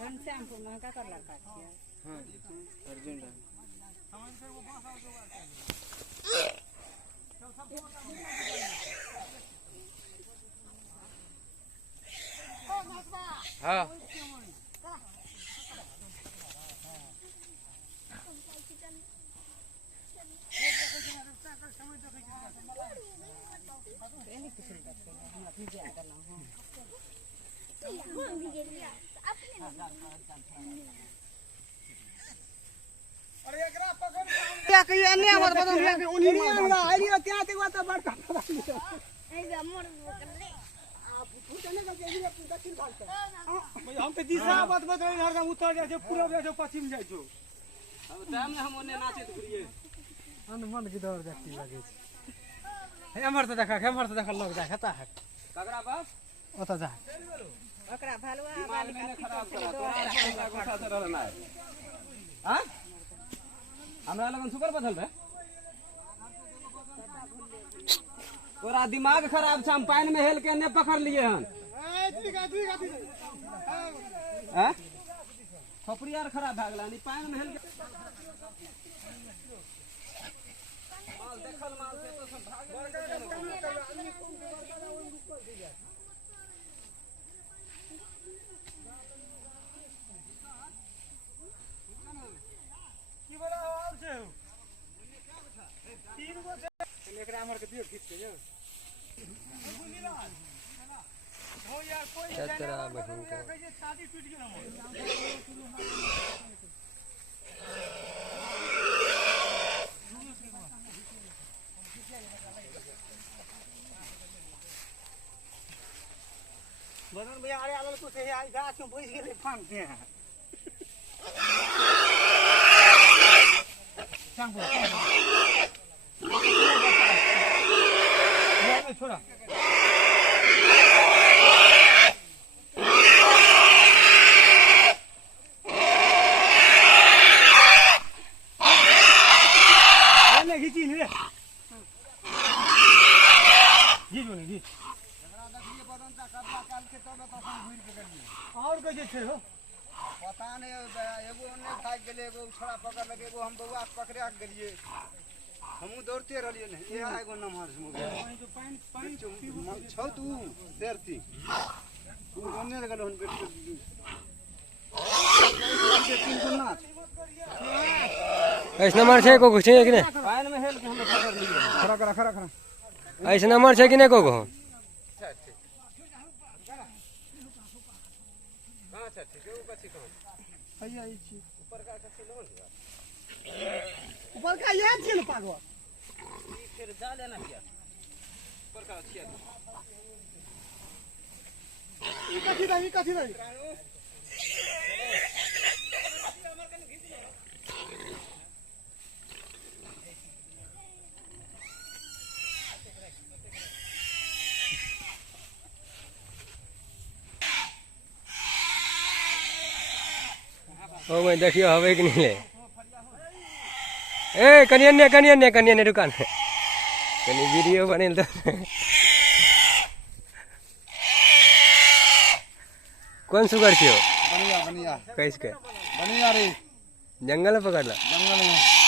घनश्यामपुर में का कर लड़का छियै। हां अर्जुन हाँ क्या कहिए अन्य हमारे बदल में उन्हीं में हमरा आइलियो ત્યાં તે વાત बड़का ए मोर आप फुटने का के दक्षिण भाग से हम तो दिशा बात बदल हरदम उत्तर जाय छै पूरब जाय छै पश्चिम जाय छै अब टाइम में हम ओने नाचैत घुरिए मन की दौड़ देखती लगे छै हमर तो देखा लोग जाय खता है ककरा बाप ओता जा ओकरा भलवा दिमाग में खराब करा तोरा गोठा से रहना है हां हमरा लगन सुपर बदल रे तोरा दिमाग खराब छ हम पानी में हेल के ने पकड़ लिए हन हैं खोपड़ी यार खराब भ गेला नी पानी में हेल के माल देखल माल से तो सब भाग की बोला आवाज से तीन गो एकरा हमर के दियो खींच के यो हो यार कोई चतरा बहिन के कैसे शादी टूट गेल हमर बदन भैया अरे आलल को से आई गाछ में बैस गेले फान के सांग छोड़ा घीची ले घी जो घी और कहे छे हो पता नहीं एगो ओने भाग गेले एगो छोड़ा पकड़ लगे एगो हम बउआ पकड़े आ गेलिए हमहू दौड़ते रहलिए नहीं ये एगो नमहर से जो पानी छौ तू देरती तू ओने लगल हन बेट ऐसे नंबर छे को छै कि नहीं पानी में हेल के हम पकड़ लिए खरा ऐसे नंबर छे कि नहीं को अच्छा ठीक है ऊपर ठीक है भैया ई छी ऊपर का कथि लोन ऊपर का ये छी न पागो ई फिर जा लेना क्या ऊपर का छिया ई कथि रही ओ मैं देखियो हवे कि नहीं ले ए कनियन्ने दुकान कनी वीडियो बनेल तो कौन सुगर छियो बनिया कैस के बनिया रे जंगल में पकड़ला जंगल में